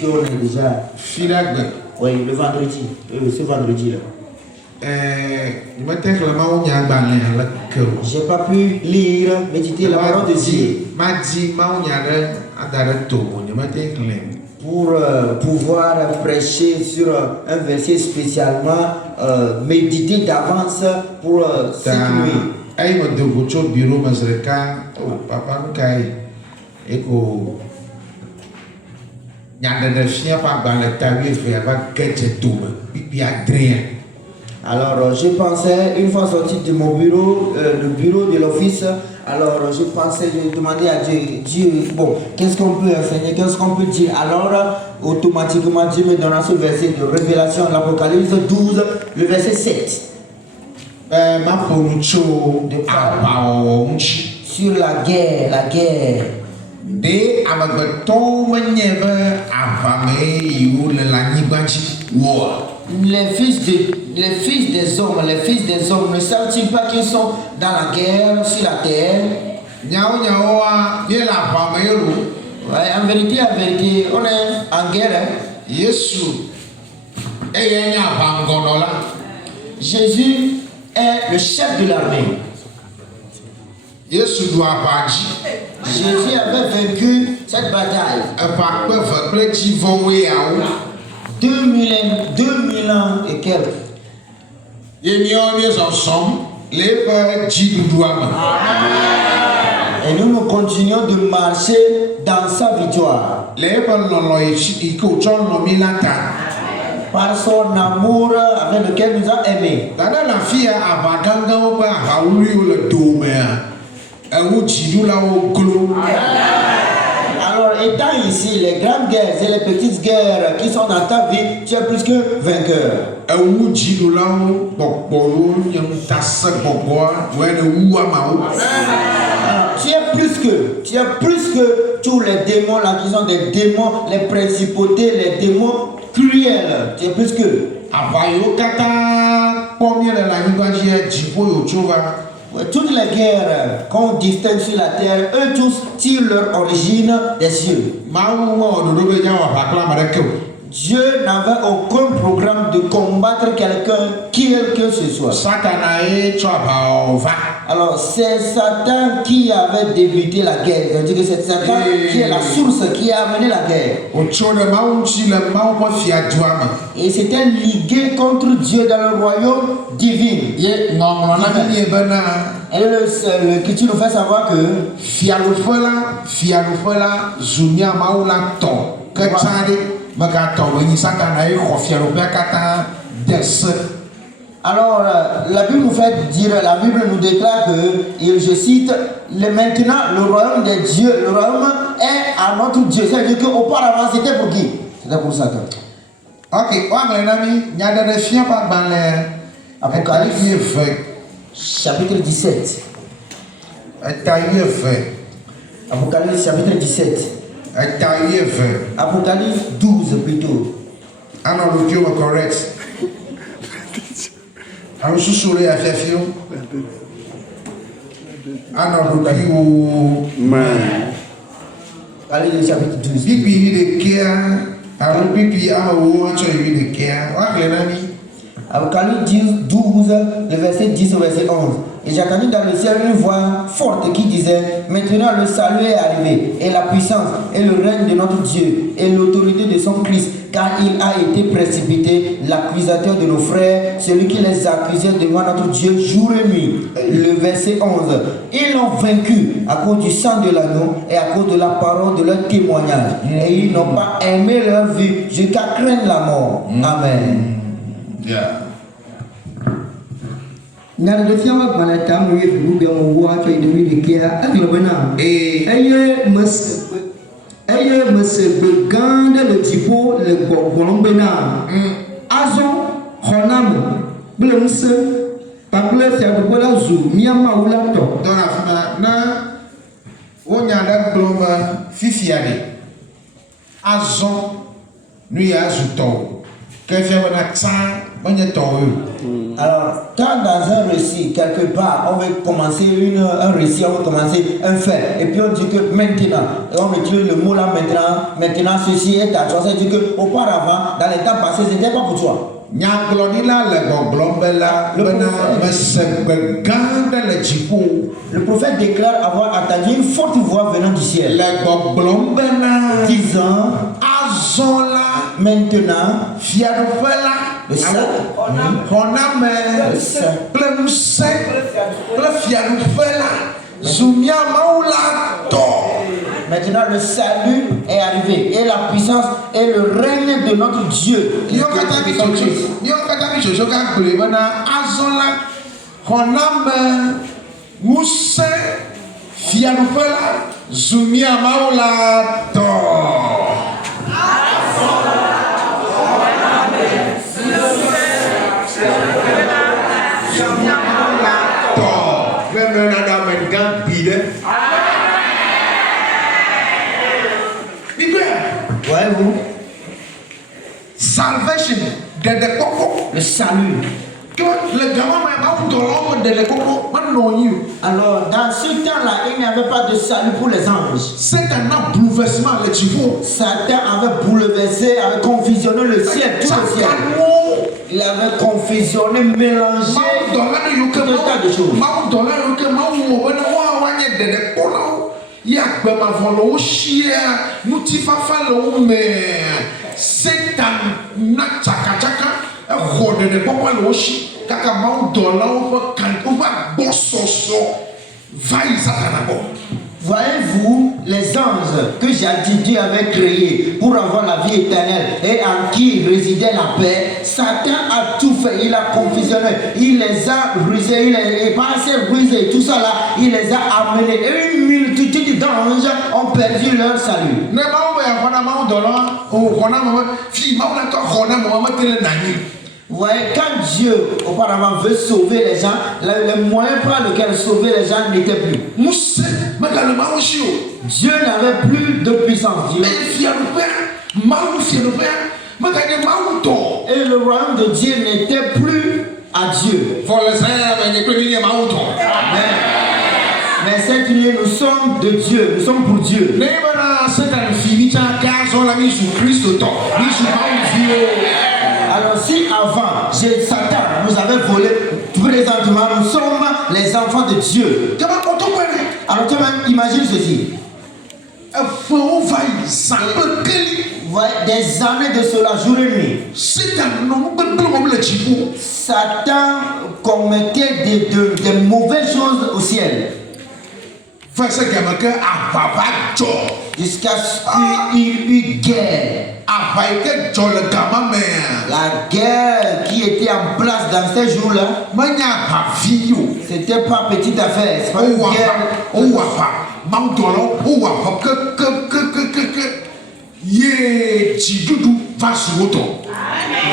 qu'on est déjà. Oui, le vendredi. Ce vendredi-là. J'ai pas pu lire, méditer la parole de Dieu. Pour pouvoir prêcher sur un verset spécialement méditer d'avance pour cette nuit. Alors je pensais, une fois sorti de mon bureau, le bureau de l'office, alors je pensais, je demandais à Dieu, bon, qu'est-ce qu'on peut enseigner, qu'est-ce qu'on peut dire. Alors automatiquement Dieu me donna ce verset de Révélation, l'Apocalypse 12, le verset 7. Sur la guerre. Les fils des hommes ne savent-ils pas qu'ils sont dans la guerre sur la terre? Ouais, en vérité, on est en guerre. Jésus est le chef de l'armée. Jésus avait vaincu cette bataille. 2000 ans et quelques. Et nous continuons de marcher dans sa victoire. Par son amour avec lequel nous a aimés. Alors, étant ici, les grandes guerres et les petites guerres qui sont dans ta vie, tu es plus que vainqueur. Tu es plus que tous les démons là qui sont des démons, les principautés, les démons cruels. Tu es plus que. Toutes les guerres qu'on distingue sur la terre, eux tous tirent leur origine des cieux. Dieu n'avait aucun programme de combattre quelqu'un, quel que ce soit. Alors c'est Satan qui avait débuté la guerre. C'est-à-dire que c'est Satan qui est la source, qui a amené la guerre. Et c'était ligué contre Dieu dans le royaume divin. Et tu nous fais savoir que alors, la Bible nous fait dire, la Bible nous déclare que, et je cite, maintenant le royaume des dieux, le royaume est à notre Dieu. C'est-à-dire qu'auparavant, c'était pour qui? C'était pour Satan. Ok, Apocalypse chapitre 17. Apocalypse chapitre 17. Apocalypse 12 plutôt. Allez, le chapitre 12. Apocalypse 12, le verset 10 au verset 11. Et j'entendis dans le ciel une voix forte qui disait: maintenant le salut est arrivé, et la puissance, et le règne de notre Dieu, et l'autorité de son Christ, car il a été précipité, l'accusateur de nos frères, celui qui les accusait devant notre Dieu jour et nuit. Le verset 11. Ils l'ont vaincu à cause du sang de l'agneau et à cause de la parole de leur témoignage. Et ils n'ont pas aimé leur vie jusqu'à craindre la mort. Amen. Yeah. Alors, quand dans un récit, quelque part, on veut commencer un récit, on veut commencer un fait, et puis on dit que maintenant, et on utilise le mot là maintenant ceci est à toi, c'est-à-dire qu'auparavant, dans les temps passés, ce n'était pas pour toi. Le prophète déclare avoir entendu une forte voix venant du ciel disant maintenant le maintenant le salut est arrivé et la puissance et le règne de notre Dieu. Voyez-vous? Salvation, le salut. Alors, dans ce temps-là, il n'y avait pas de salut pour les anges. Satan avait bouleversé, avait confusionné le ciel, tout le ciel. Il avait confusionné, mélangé tout un tas de choses. Satan na chaka voyez-vous les anges que Dieu avait créés pour avoir la vie éternelle et en qui résidait la paix? Satan a tout fait, il a confusionné, il les a rusés, il est pas assez rusé, tout ça là, il les a amenés. Et une multitude d'anges ont perdu leur salut. Vous voyez, quand Dieu auparavant veut sauver les gens, le moyen par lequel sauver les gens n'était plus. Dieu n'avait plus de puissance. Et le royaume de Dieu n'était plus à Dieu. Mais cette nuit, nous sommes de Dieu, nous sommes pour Dieu. Alors si avant, Satan nous avait volé, présentement nous sommes les enfants de Dieu. Alors toi même imagine ceci. Des années de cela, jour et nuit. Satan commettait des mauvaises choses au ciel. Jusqu'à ce qu'il y eut guerre. La guerre qui était en place dans ces jours-là, c'était pas petite affaire. C'est pas une guerre. Vous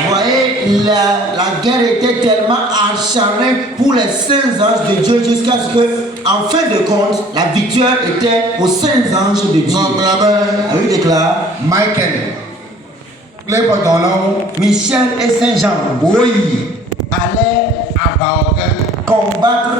voyez, la guerre était tellement acharnée pour les saints anges de Dieu jusqu'à ce que, en fin de compte, la victoire était aux saints anges de Dieu. Il déclare Michel et Saint Jean allaient combattre